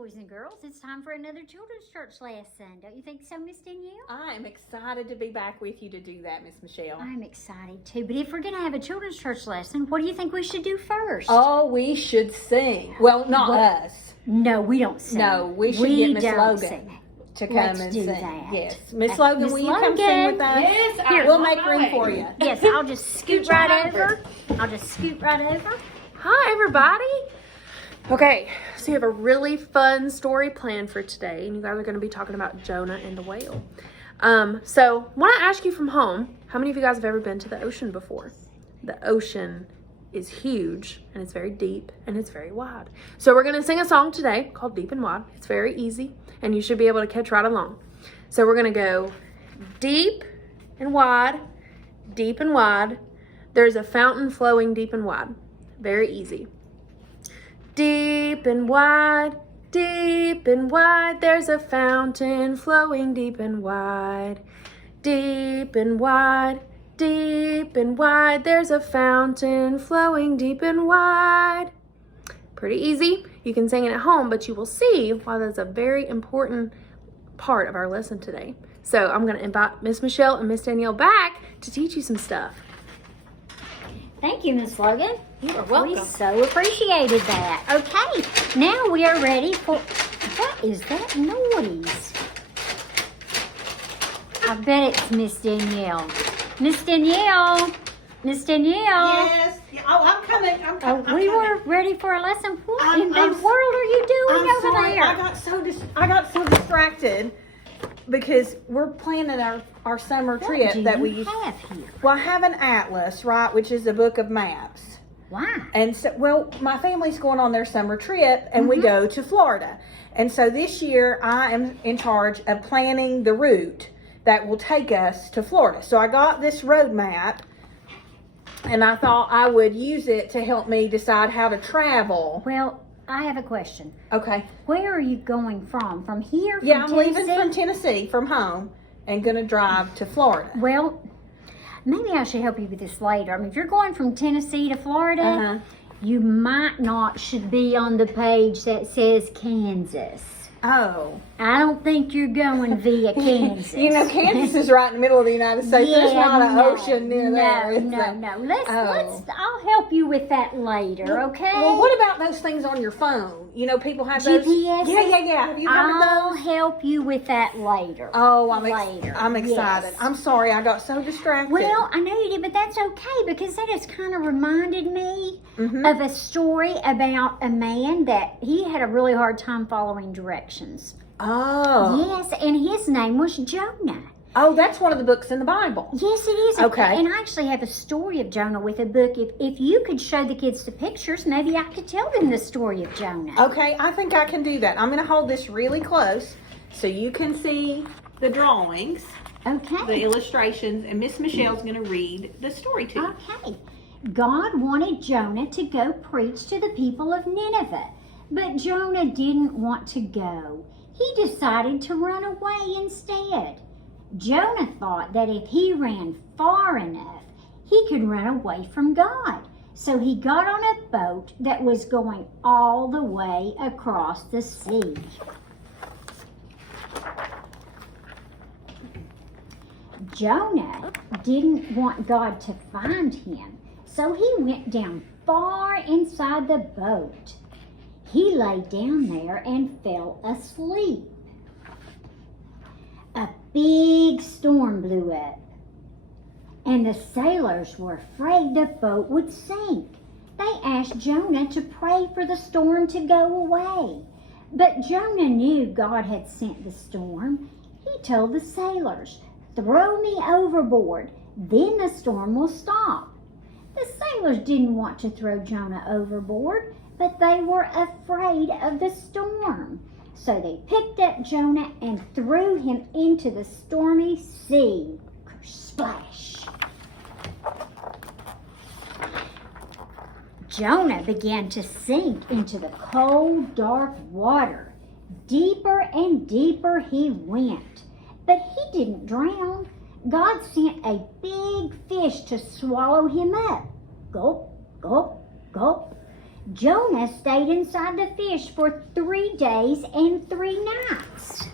boys and girls. It's time for another children's church lesson. Don't you think so, Miss Danielle? I am excited to be back with you to do that, Miss Michelle. I'm excited too. But if we're going to have a children's church lesson, what do you think we should do first? Oh, we should sing. Well, not us. No, we don't sing. No, we should get Miss Logan sing. to come Let's and do sing. that. Yes. Miss Logan, Miss will you come Logan. sing with us? Yes, Here, We'll make room for you. Yes, I'll just scoot right over. Hi, everybody. Okay, so you have a really fun story planned for today, and you guys are going to be talking about Jonah and the whale. So, when I ask you from home, how many of you guys have ever been to the ocean before? The ocean is huge, and it's very deep, and it's very wide. So, we're going to sing a song today called Deep and Wide. It's very easy, and you should be able to catch right along. So, we're going to go deep and wide, deep and wide. There's a fountain flowing deep and wide. Very easy. Deep and wide, there's a fountain flowing deep and wide. Deep and wide, there's a fountain flowing deep and wide. Pretty easy. You can sing it at home, but you will see why that's a very important part of our lesson today. So I'm going to invite Miss Michelle and Miss Danielle back to teach you some stuff. Thank you, Miss Logan. You are welcome. We so appreciated that. Okay, now we are ready for... What is that noise? I bet it's Miss Danielle. Miss Danielle. Miss Danielle. Yes. Oh, I'm coming. I'm coming. We were ready for a lesson. What in the I'm- world are you doing I'm over sorry. there? I got so distracted because we're planning our summer trip What do that you we have here? Well, I have an atlas, right, which is a book of maps. Why? And so, well, my family's going on their summer trip, and we go to Florida. And so this year, I am in charge of planning the route that will take us to Florida. So I got this road map, and I thought I would use it to help me decide how to travel. Well, I have a question. Okay. Where are you going from? From here? From Yeah, I'm leaving Tennessee? from Tennessee, from home, and going to drive to Florida. Well, maybe I should help you with this later. I mean, if you're going from Tennessee to Florida, you might not should be on the page that says Kansas. Oh. I don't think you're going via Kansas. You know, Kansas is right in the middle of the United States. There's not an no, ocean near there. is there? No. Oh. I'll help you with that later, okay? Well, what about those things on your phone? You know, people have those. GPS? Yeah. Have you heard of I'll those? help you with that later. Oh, later. I'm excited. Yes. I'm sorry, I got so distracted. Well, I know you did, but that's okay because that has kind of reminded me of a story about a man that he had a really hard time following directions. Oh. Yes, and his name was Jonah. Oh, that's one of the books in the Bible. Yes, it is. Okay. And I actually have a story of Jonah with a book. If you could show the kids the pictures, maybe I could tell them the story of Jonah. Okay, I think I can do that. I'm going to hold this really close so you can see the drawings, the Okay. illustrations, and Miss Michelle's going to read the story to you. Okay. God wanted Jonah to go preach to the people of Nineveh, but Jonah didn't want to go. He decided to run away instead. Jonah thought that if he ran far enough, he could run away from God. So he got on a boat that was going all the way across the sea. Jonah didn't want God to find him, so he went down far inside the boat. He lay down there and fell asleep. A big storm blew up, and the sailors were afraid the boat would sink. They asked Jonah to pray for the storm to go away. But Jonah knew God had sent the storm. He told the sailors, "Throw me overboard, then the storm will stop." The sailors didn't want to throw Jonah overboard, but they were afraid of the storm. So they picked up Jonah and threw him into the stormy sea. Splash! Jonah began to sink into the cold, dark water. Deeper and deeper he went. But he didn't drown. God sent a big fish to swallow him up. Gulp, gulp, gulp. Jonah stayed inside the fish for 3 days and 3 nights.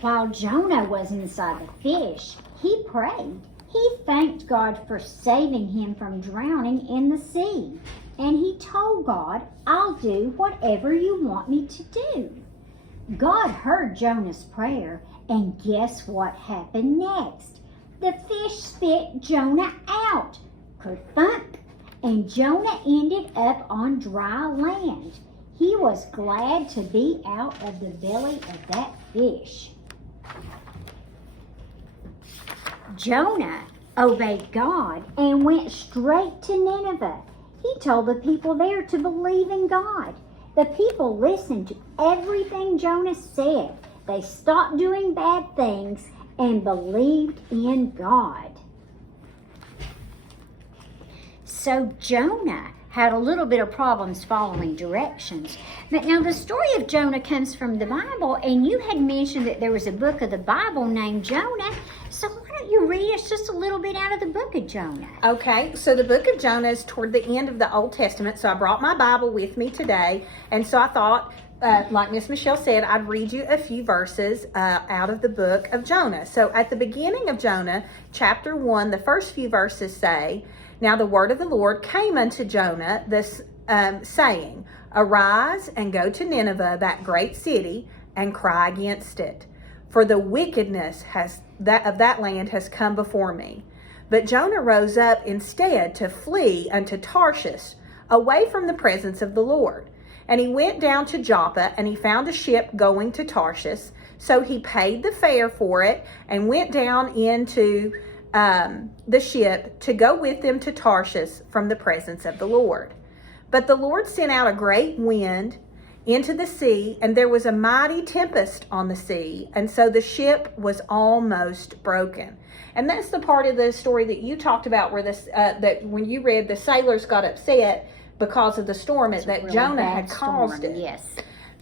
While Jonah was inside the fish, he prayed. He thanked God for saving him from drowning in the sea. And he told God, "I'll do whatever you want me to do." God heard Jonah's prayer, and guess what happened next? The fish spit Jonah out. Kerthunk! And Jonah ended up on dry land. He was glad to be out of the belly of that fish. Jonah obeyed God and went straight to Nineveh. He told the people there to believe in God. The people listened to everything Jonah said. They stopped doing bad things and believed in God. So Jonah had a little bit of problems following directions. But now the story of Jonah comes from the Bible, and you had mentioned that there was a book of the Bible named Jonah. So why don't you read us just a little bit out of the book of Jonah? Okay, so the book of Jonah is toward the end of the Old Testament, so I brought my Bible with me today, and so I thought, like Miss Michelle said, I'd read you a few verses out of the book of Jonah. So at the beginning of Jonah, chapter 1, the first few verses say, "Now the word of the Lord came unto Jonah, this saying, Arise and go to Nineveh, that great city, and cry against it. For the wickedness of that land has come before me." But Jonah rose up instead to flee unto Tarshish, away from the presence of the Lord. And he went down to Joppa, and he found a ship going to Tarshish. So he paid the fare for it and went down into the ship to go with them to Tarshish from the presence of the Lord. But the Lord sent out a great wind into the sea, and there was a mighty tempest on the sea, and so the ship was almost broken. And that's the part of the story that you talked about, where that when you read, the sailors got upset because of the storm that Really Jonah bad had caused storm, it. Yes.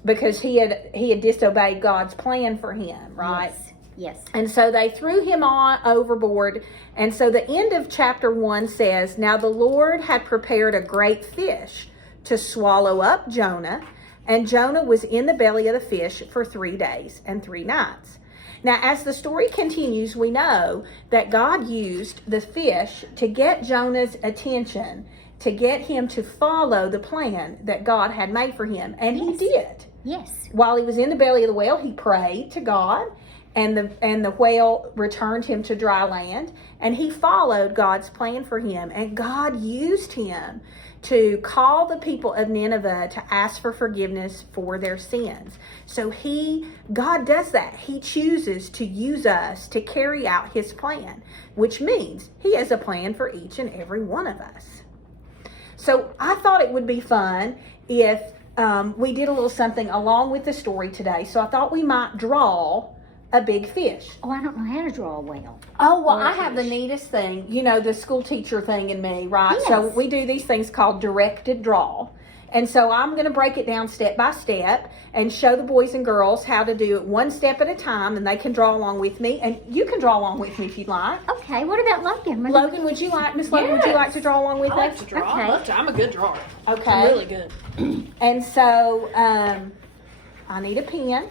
Because he had disobeyed God's plan for him, right? Yes. And so they threw him on overboard. And so the end of chapter 1 says, "Now the Lord had prepared a great fish to swallow up Jonah, and Jonah was in the belly of the fish for 3 days and 3 nights." Now, as the story continues, we know that God used the fish to get Jonah's attention, to get him to follow the plan that God had made for him. And he did. Yes. While he was in the belly of the whale, he prayed to God, and the whale returned him to dry land, and he followed God's plan for him. And God used him to call the people of Nineveh to ask for forgiveness for their sins. So God does that. He chooses to use us to carry out his plan, which means he has a plan for each and every one of us. So I thought it would be fun if we did a little something along with the story today. So I thought we might draw a big fish. Oh, I don't know how to draw a whale. Oh, well, Or a I have the fish. neatest thing, the school teacher thing in me, right? Yes. So we do these things called directed draw. And so I'm going to break it down step by step and show the boys and girls how to do it one step at a time, and they can draw along with me. And you can draw along with me if you'd like. Okay, what about Logan? Logan, would you like, Miss Logan, would you like to draw along with I like us? to draw. Okay. I love to. I'm a good drawer. Okay. I'm really good. And so I need a pen.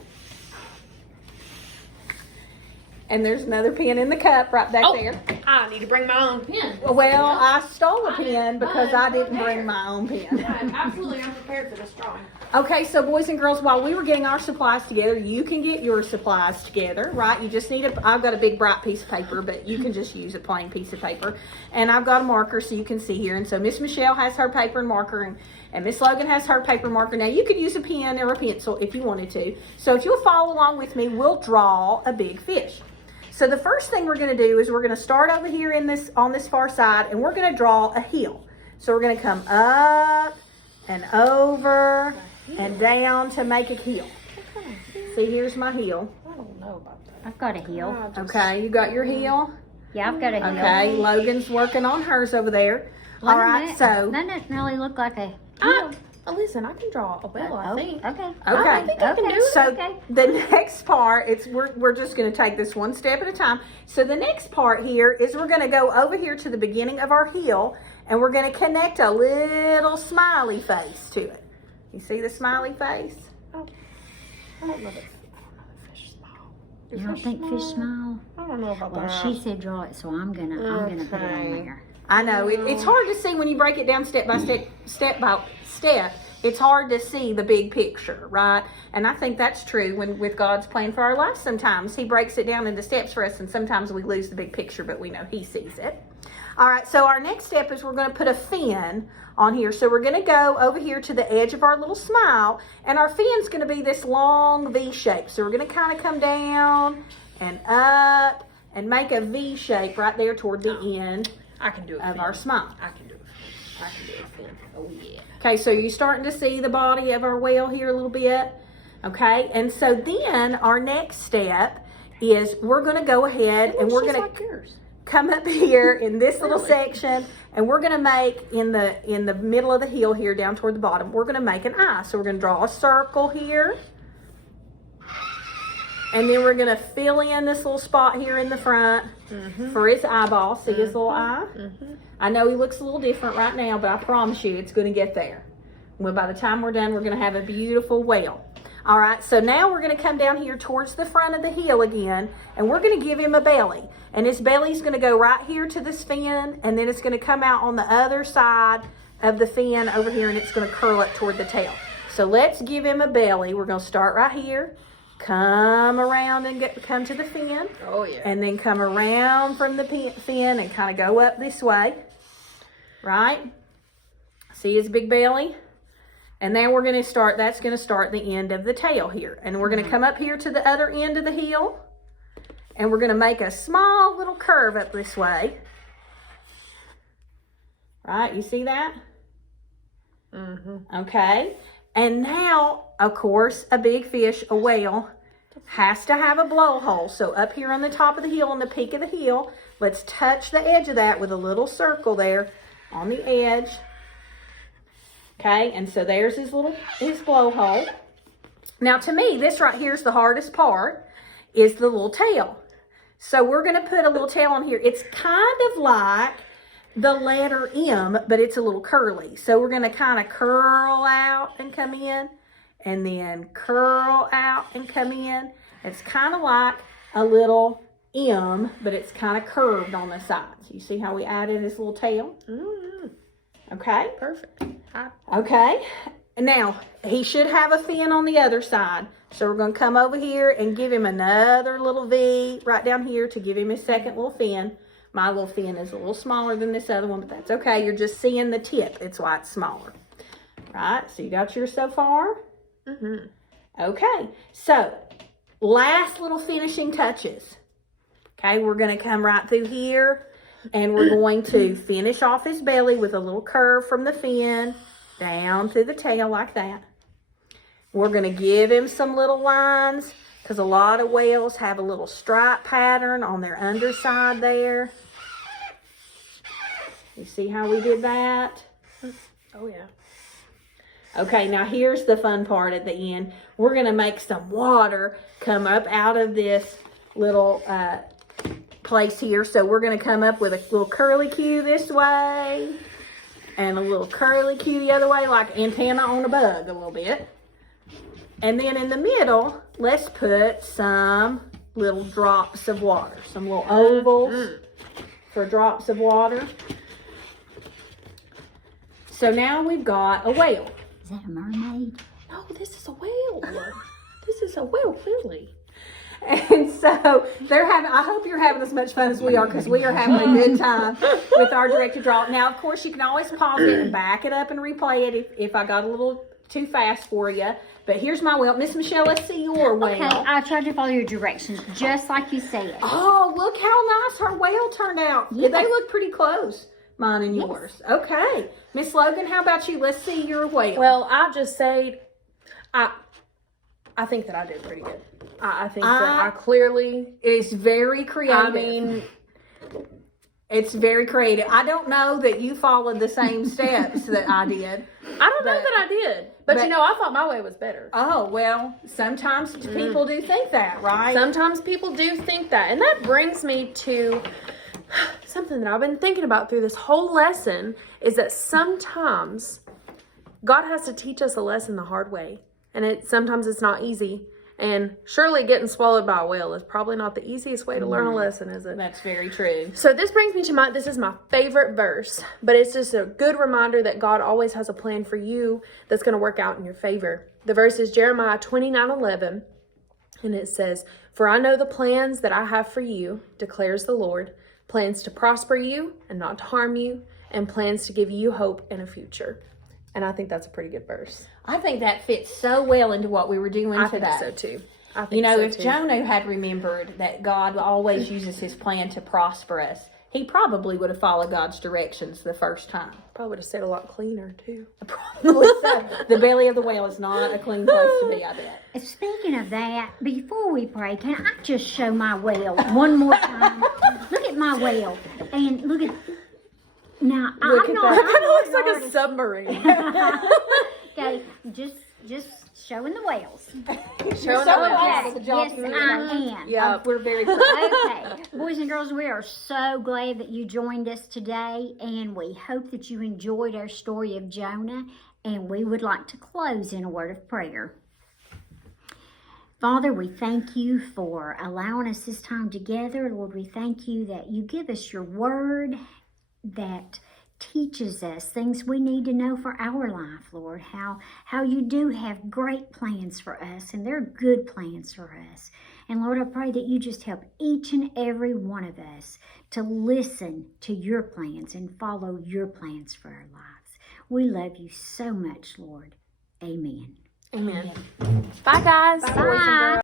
And there's another pen in the cup right back there. I need to bring my own pen. Well, I stole a I pen didn't because run I didn't prepared. bring my own pen. I'm absolutely unprepared for this drawing. Okay, so boys and girls, while we were getting our supplies together, you can get your supplies together, right? You just need I've got a big bright piece of paper, but you can just use a plain piece of paper. And I've got a marker so you can see here. And so Miss Michelle has her paper and marker, and Miss Logan has her paper and marker. Now you could use a pen or a pencil if you wanted to. So if you'll follow along with me, we'll draw a big fish. So the first thing we're going to do is we're going to start over here on this far side, and we're going to draw a hill. So we're going to come up and over and down to make a hill. See, here's my heel. I don't know about that. I've got a heel. Okay, you got your heel? Yeah, I've got a heel. Okay, Logan's working on hers over there. All right, so That doesn't really look like a heel. Listen, I can draw a whale, I think. Okay. Okay. I think I can do it. So Okay. the next part, we're just going to take this one step at a time. So the next part here is we're going to go over here to the beginning of our heel, and we're going to connect a little smiley face to it. You see the smiley face? Oh, I don't know that fish smile. You don't think fish smile? I don't know about Well, that. she said draw it, so I'm gonna put it on Okay. there. I know it's hard to see when you break it down step by step. It's hard to see the big picture, right? And I think that's true with God's plan for our life. Sometimes He breaks it down into steps for us, and sometimes we lose the big picture, but we know He sees it. All right, so our next step is we're going to put a fin on here. So we're going to go over here to the edge of our little smile, and our fin's going to be this long V shape. So we're going to kind of come down and up and make a V shape right there toward the end I can do it. of our smile. I can do it. I can do it, Finn. Oh yeah. Okay, so you're starting to see the body of our whale here a little bit. Okay, and so then our next step is we're going to go ahead and we're going to like yours. come up here in this little section, and we're going to make in the middle of the heel here down toward the bottom, we're going to make an eye. So we're going to draw a circle here, and then we're going to fill in this little spot here in the front for his eyeball. See his little eye? I know he looks a little different right now, but I promise you it's going to get there. Well, by the time we're done, we're going to have a beautiful whale. All right, so now we're going to come down here towards the front of the heel again, and we're going to give him a belly. And his belly's going to go right here to this fin, and then it's going to come out on the other side of the fin over here, and it's going to curl up toward the tail. So let's give him a belly. We're going to start right here, come around and come to the fin, Oh yeah. and then come around from the fin and kind of go up this way, right? See his big belly? And then we're going to start, that's going to start the end of the tail here. And we're going to come up here to the other end of the heel. And we're going to make a small little curve up this way. Right, you see that? Okay. And now, of course, a big fish, a whale, has to have a blowhole. So up here on the top of the heel, on the peak of the heel, let's touch the edge of that with a little circle there on the edge. Okay, and so there's his blowhole. Now to me, this right here is the hardest part, is the little tail. So we're going to put a little tail on here. It's kind of like the letter M, but it's a little curly. So we're going to kind of curl out and come in, and then curl out and come in. It's kind of like a little M, but it's kind of curved on the sides. You see how we added his little tail? Okay. Perfect. Okay. Now, he should have a fin on the other side. So we're going to come over here and give him another little V right down here to give him his second little fin. My little fin is a little smaller than this other one, but that's okay. You're just seeing the tip. It's why it's smaller. Right? So you got yours so far? Okay. So, last little finishing touches. Okay, we're going to come right through here. And we're going to finish off his belly with a little curve from the fin down through the tail like that. We're going to give him some little lines because a lot of whales have a little stripe pattern on their underside there. You see how we did that? Oh yeah. Okay, now here's the fun part at the end. We're going to make some water come up out of this little place here. So we're going to come up with a little curly Q this way and a little curly Q the other way, like antenna on a bug a little bit. And then in the middle, let's put some little drops of water, some little ovals for drops of water. So now we've got a whale. Is that a mermaid? No, this is a whale. This is a whale, really. And so I hope you're having as much fun as we are, because we are having a good time with our directed draw. Now, of course, you can always pause it and back it up and replay it if I got a little too fast for you. But here's my whale. Miss Michelle, let's see your whale. Okay, I tried to follow your directions, just like you said. Oh, look how nice her whale turned out. Yes. They look pretty close, mine and yours. Okay. Miss Logan, how about you? Let's see your whale. Well, I'll just say, I think that I did pretty good. I think that I clearly, it is very creative. I mean, it's very creative. I don't know that you followed the same steps that I did. I don't know that I did. But you know, I thought my way was better. Oh, well, sometimes people do think that, right? Sometimes people do think that. And that brings me to something that I've been thinking about through this whole lesson is that sometimes God has to teach us a lesson the hard way. And sometimes it's not easy. And surely getting swallowed by a whale is probably not the easiest way to learn a lesson, is it? That's very true. So this brings me to this is my favorite verse, but it's just a good reminder that God always has a plan for you that's going to work out in your favor. The verse is Jeremiah 29:11, and it says, "For I know the plans that I have for you, declares the Lord, plans to prosper you and not to harm you, and plans to give you hope and a future." And I think that's a pretty good verse. I think that fits so well into what we were doing I today. think so too. I think You know, so if too. Jonah had remembered that God always uses his plan to prosper us, he probably would have followed God's directions the first time. Probably would have stayed a lot cleaner too. Probably so. The belly of the whale is not a clean place to be, I bet. Speaking of that, before we pray, can I just show my whale one more time? Look at my whale. And look at... Now, Look I'm at not... that. It kind of looks like a artist. submarine. Okay, just showing the whales. You're Showing so the whales. proud of Yes, the job yes, you did. I am. Yeah. We're very proud. Okay, boys and girls, we are so glad that you joined us today, and we hope that you enjoyed our story of Jonah, and we would like to close in a word of prayer. Father, we thank you for allowing us this time together. Lord, we thank you that you give us your word that teaches us things we need to know for our life, Lord, how you do have great plans for us, and they're good plans for us. And Lord, I pray that you just help each and every one of us to listen to your plans and follow your plans for our lives. We love you so much, Lord. Amen. Amen. Bye, guys. Bye, boys and girls.